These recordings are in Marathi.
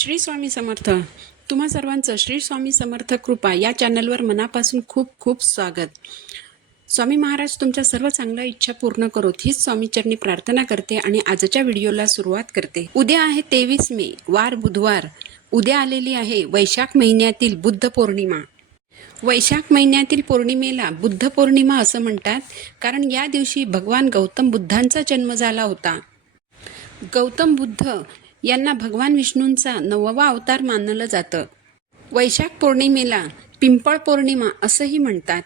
श्री स्वामी समर्थ. तुम्हा सर्वांचं श्री स्वामी समर्थ कृपा या चॅनलवर मनापासून खूप खूप स्वागत. स्वामी महाराज तुमच्या सर्व चांगल्या इच्छा पूर्ण करोत. हीच स्वामीचरणी प्रार्थना करते आणि आजच्या व्हिडिओला सुरुवात करते. उद्या आहे तेवीस मे वार बुधवार. उद्या आलेली आहे वैशाख महिन्यातील बुद्ध पौर्णिमा. वैशाख महिन्यातील पौर्णिमेला बुद्ध पौर्णिमा असं म्हणतात कारण या दिवशी भगवान गौतम बुद्धांचा जन्म झाला होता. गौतम बुद्ध यांना भगवान विष्णूंचा नववा अवतार मानलं जातं. वैशाख पौर्णिमेला पिंपळ पौर्णिमा असंही म्हणतात.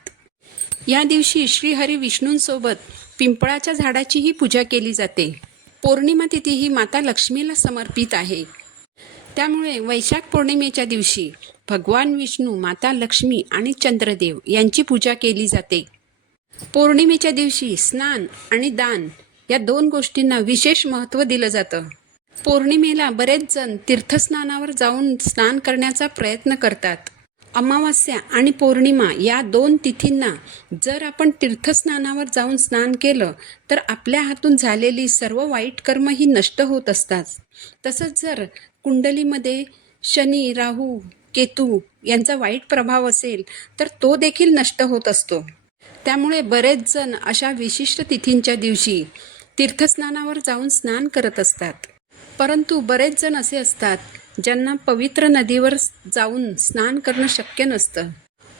या दिवशी श्रीहरी विष्णूंसोबत पिंपळाच्या झाडाचीही पूजा केली जाते. पौर्णिमा तिथी ही माता लक्ष्मीला समर्पित आहे. त्यामुळे वैशाख पौर्णिमेच्या दिवशी भगवान विष्णू माता लक्ष्मी आणि चंद्रदेव यांची पूजा केली जाते. पौर्णिमेच्या दिवशी स्नान आणि दान या दोन गोष्टींना विशेष महत्त्व दिलं जातं. पौर्णिमेला बरेच जण तीर्थस्नानावर जाऊन स्नान करण्याचा प्रयत्न करतात. अमावास्या आणि पौर्णिमा या दोन तिथींना जर आपण तीर्थस्नानावर जाऊन स्नान केलं तर आपल्या हातून झालेली सर्व वाईट कर्म ही नष्ट होत असतात. तसंच जर कुंडलीमध्ये शनी राहू केतू यांचा वाईट प्रभाव असेल तर तो देखील नष्ट होत असतो. त्यामुळे बरेच जण अशा विशिष्ट तिथींच्या दिवशी तीर्थस्नानावर जाऊन स्नान करत असतात. परंतु बरेच जण असे असतात ज्यांना पवित्र नदीवर जाऊन स्नान करणं शक्य नसतं.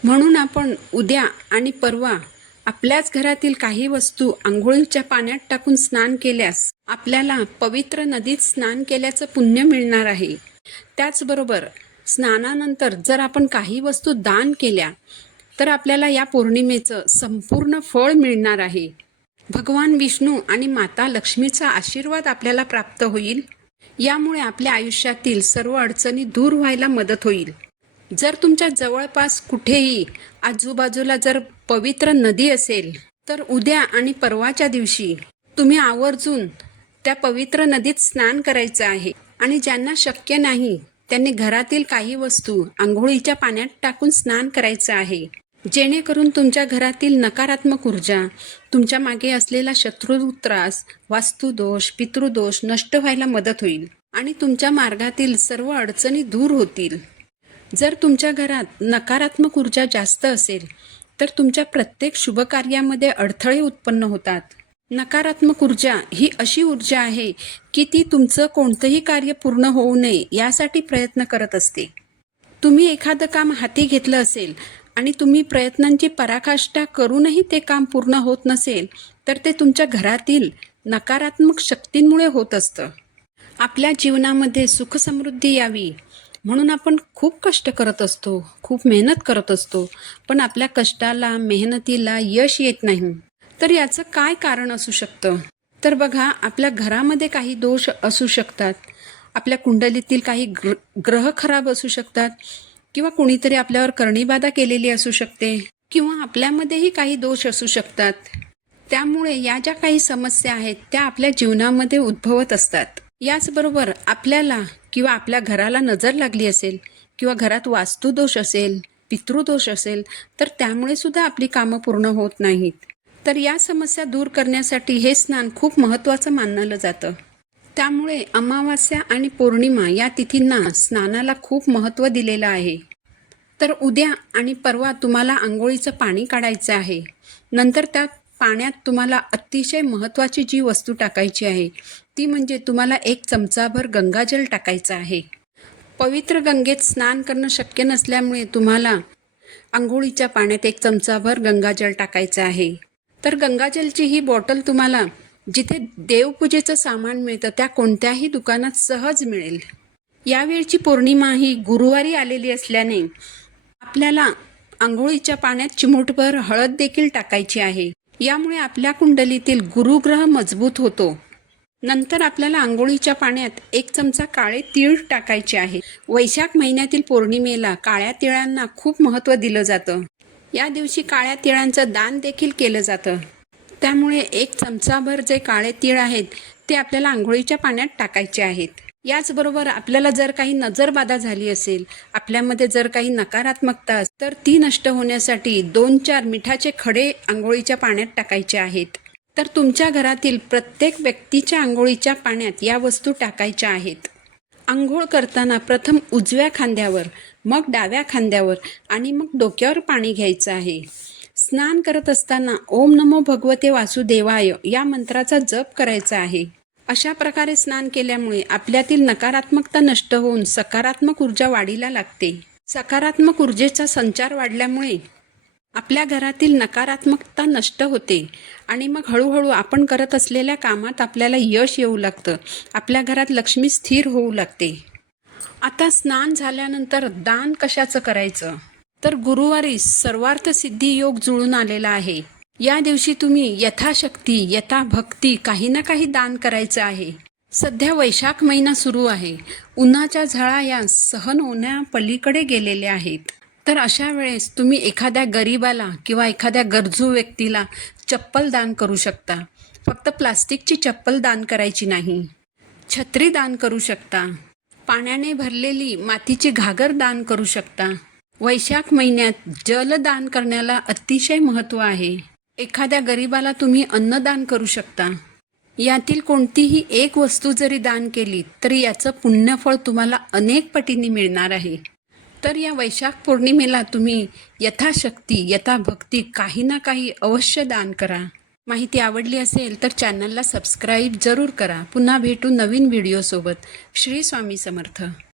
म्हणून आपण उद्या आणि परवा आपल्याच घरातील काही वस्तू आंघोळीच्या पाण्यात टाकून स्नान केल्यास आपल्याला पवित्र नदीत स्नान केल्याचं पुण्य मिळणार आहे. त्याचबरोबर स्नानानंतर जर आपण काही वस्तू दान केल्या तर आपल्याला या पौर्णिमेचं संपूर्ण फळ मिळणार आहे. भगवान विष्णू आणि माता लक्ष्मीचा आशीर्वाद आपल्याला प्राप्त होईल. यामुळे आपल्या आयुष्यातील सर्व अडचणी दूर व्हायला मदत होईल. जर तुमच्या जवळपास कुठेही आजूबाजूला जर पवित्र नदी असेल तर उद्या आणि परवाच्या दिवशी तुम्ही आवर्जून त्या पवित्र नदीत स्नान करायचं आहे आणि ज्यांना शक्य नाही त्यांनी घरातील काही वस्तू आंघोळीच्या पाण्यात टाकून स्नान करायचं आहे. जेणेकरून तुमच्या घरातील नकारात्मक ऊर्जा तुमच्या मागे असलेला शत्रू त्रास वास्तुदोष पितृदोष नष्ट व्हायला मदत होईल आणि तुमच्या मार्गातील सर्व अडचणी दूर होतील. जर तुमच्या घरात नकारात्मक ऊर्जा जास्त असेल तर तुमच्या प्रत्येक शुभकार्यामध्ये अडथळे उत्पन्न होतात. नकारात्मक ऊर्जा ही अशी ऊर्जा आहे की ती तुमचं कोणतंही कार्य पूर्ण होऊ नये यासाठी प्रयत्न करत असते. तुम्ही एखादं काम हाती घेतलं असेल आणि तुम्ही प्रयत्नांची पराकाष्ठा करूनही ते काम पूर्ण होत नसेल तर ते तुमच्या घरातील नकारात्मक शक्तींमुळे होत असतं. आपल्या जीवनामध्ये सुखसमृद्धी यावी म्हणून आपण खूप कष्ट करत असतो खूप मेहनत करत असतो पण आपल्या कष्टाला मेहनतीला यश येत नाही. तर याचं काय कारण असू शकतं? तर बघा आपल्या घरामध्ये काही दोष असू शकतात. आपल्या कुंडलीतील काही ग्र ग्रह खराब असू शकतात. किंवा कुणीतरी आपल्यावर करणीबाधा केलेली असू शकते किंवा आपल्यामध्येही काही दोष असू शकतात. त्यामुळे या ज्या काही समस्या आहेत त्या आपल्या जीवनामध्ये उद्भवत असतात. याचबरोबर आपल्याला किंवा आपल्या घराला नजर लागली असेल किंवा घरात वास्तुदोष असेल पितृदोष असेल तर त्यामुळे सुद्धा आपली कामं पूर्ण होत नाहीत. तर या समस्या दूर करण्यासाठी हे स्नान खूप महत्त्वाचं मानलं जातं. त्यामुळे अमावास्या आणि पौर्णिमा या तिथींना स्नानाला खूप महत्त्व दिलेलं आहे. तर उद्या आणि परवा तुम्हाला आंघोळीचं पाणी काढायचं आहे. नंतर त्या पाण्यात तुम्हाला अतिशय महत्त्वाची जी वस्तू टाकायची आहे ती म्हणजे तुम्हाला एक चमचाभर गंगाजल टाकायचं आहे. पवित्र गंगेत स्नान करणं शक्य नसल्यामुळे तुम्हाला आंघोळीच्या पाण्यात एक चमचाभर गंगाजल टाकायचं आहे. तर गंगाजलची ही बॉटल तुम्हाला जिथे देवपूजेचं सामान मिळतं त्या कोणत्याही दुकानात सहज मिळेल. यावेळची पौर्णिमा ही गुरुवारी आलेली असल्याने आपल्याला आंघोळीच्या पाण्यात चिमूटभर हळद देखील टाकायची आहे. यामुळे आपल्या कुंडलीतील गुरुग्रह मजबूत होतो. नंतर आपल्याला आंघोळीच्या पाण्यात एक चमचा काळे तीळ टाकायचे आहे. वैशाख महिन्यातील पौर्णिमेला काळ्या तिळांना खूप महत्त्व दिलं जातं. या दिवशी काळ्या तिळांचं दान देखील केलं जातं. त्यामुळे एक चमचाभर जे काळे तीळ आहेत ते आपल्याला आंघोळीच्या पाण्यात टाकायचे आहेत. याचबरोबर आपल्याला जर काही नजरबाधा झाली असेल आपल्यामध्ये जर काही नकारात्मकता असेल, तर ती नष्ट होण्यासाठी दोन चार मिठाचे खडे आंघोळीच्या पाण्यात टाकायचे आहेत. तर तुमच्या घरातील प्रत्येक व्यक्तीच्या आंघोळीच्या पाण्यात या वस्तू टाकायच्या आहेत. आंघोळ करताना प्रथम उजव्या खांद्यावर मग डाव्या खांद्यावर आणि मग डोक्यावर पाणी घ्यायचं आहे. स्नान करत असताना ओम नमो भगवते वासुदेवाय या मंत्राचा जप करायचा आहे. अशा प्रकारे स्नान केल्यामुळे आपल्यातील नकारात्मकता नष्ट होऊन सकारात्मक ऊर्जा वाढीला लागते. सकारात्मक ऊर्जेचा संचार वाढल्यामुळे आपल्या घरातील नकारात्मकता नष्ट होते आणि मग हळूहळू आपण करत असलेल्या कामात आपल्याला यश येऊ लागतं. आपल्या घरात लक्ष्मी स्थिर होऊ लागते. आता स्नान झाल्यानंतर दान कशाचं करायचं? तर गुरुवारी सर्वार्थ सिद्धी योग जुळून आलेला आहे. या दिवशी तुम्ही यथाशक्ती यथा भक्ती काही ना काही दान करायचं आहे. सध्या वैशाख महिना सुरू आहे. उन्हाच्या झळा या सहन होण्या पलीकडे गेलेल्या आहेत. तर अशा वेळेस तुम्ही एखाद्या गरीबाला किंवा एखाद्या गरजू व्यक्तीला चप्पल दान करू शकता. फक्त प्लास्टिकची चप्पल दान करायची नाही. छत्री दान करू शकता. पाण्याने भरलेली मातीची घागर दान करू शकता. वैशाख महिन्यात जलदान करण्याला अतिशय महत्त्व आहे. एखाद्या गरीबाला तुम्ही अन्नदान करू शकता. यातील कोणतीही एक वस्तू जरी दान केली तरी याचं पुण्यफळ तुम्हाला अनेक पटींनी मिळणार आहे. तर या वैशाख पौर्णिमेला तुम्ही यथाशक्ती यथाभक्ती काही ना काही अवश्य दान करा. माहिती आवडली असेल तर चॅनलला सबस्क्राईब जरूर करा. पुन्हा भेटू नवीन व्हिडिओसोबत. श्री स्वामी समर्थ.